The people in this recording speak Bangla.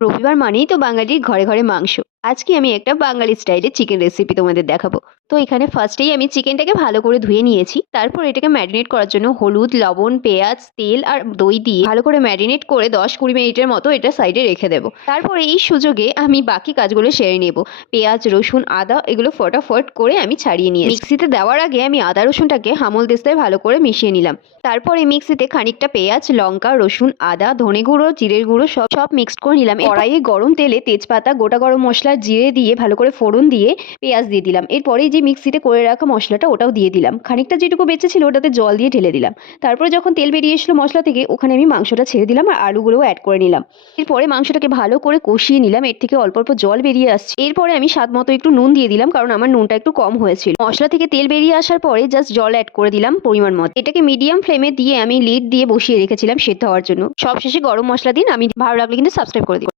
রবিবার মানেই তো বাঙালির ঘরে ঘরে মাংস। আজকে আমি একটা বাঙালি স্টাইলে চিকেন রেসিপি তোমাদের দেখাবো। তো এখানে ফার্স্টেই আমি চিকেনটাকে ভালো করে ধুয়ে নিয়েছি। তারপর এটাকে ম্যারিনেট করার জন্য হলুদ, লবণ, পেঁয়াজ, তেল আর দই দিয়ে ভালো করে ম্যারিনেট করে 10-20 মিনিটের মতো এটা সাইডে রেখে দেবো। তারপরে এই সুযোগে আমি বাকি কাজগুলো সেরে নেব। পেঁয়াজ, রসুন, আদা এগুলো ফটাফট করে আমি ছাড়িয়ে নিয়ে মিক্সিতে দেওয়ার আগে আমি আদা রসুনটাকে হামলদিস্তায় ভালো করে মিশিয়ে নিলাম। তারপরে মিক্সিতে খানিকটা পেঁয়াজ, লঙ্কা, রসুন, আদা, ধনে গুঁড়ো, জিরের গুঁড়ো সব মিক্সড করে নিলাম। কড়াইয়ে গরম তেলে তেজপাতা, গোটা গরম মশলা, জিরে দিয়ে ভালো করে ফোড়ন দিয়ে পেঁয়াজ দিয়ে দিলাম। এরপরে যে মিক্সিতে করে রাখা মশলাটা ওটাও দিয়ে দিলাম। খানিকটা যেটুকু বেঁচে ছিল ওটাতে জল দিয়ে ঢেলে দিলাম। তারপরে যখন তেল বেরিয়ে এসলো মশলা থেকে, ওখানে আমি মাংসটা ছেড়ে দিলাম আর আলুগুলোও অ্যাড করে নিলাম। এরপরে মাংসটাকে ভালো করে কষিয়ে নিলাম। এর থেকে অল্প অল্প জল বেরিয়ে আসছে। এরপরে আমি স্বাদ মতো একটু নুন দিয়ে দিলাম, কারণ আমার নুনটা একটু কম হয়েছিল। মশলা থেকে তেল বেরিয়ে আসার পরে জাস্ট জল অ্যাড করে দিলাম পরিমাণ মতো। এটাকে মিডিয়াম ফ্লেমে দিয়ে আমি লিড দিয়ে বসিয়ে রেখেছিলাম সেদ্ধ হওয়ার জন্য। সবশেষে গরম মশলা দিন। আমি ভালো লাগলে কিন্তু সাবস্ক্রাইব করে দিন।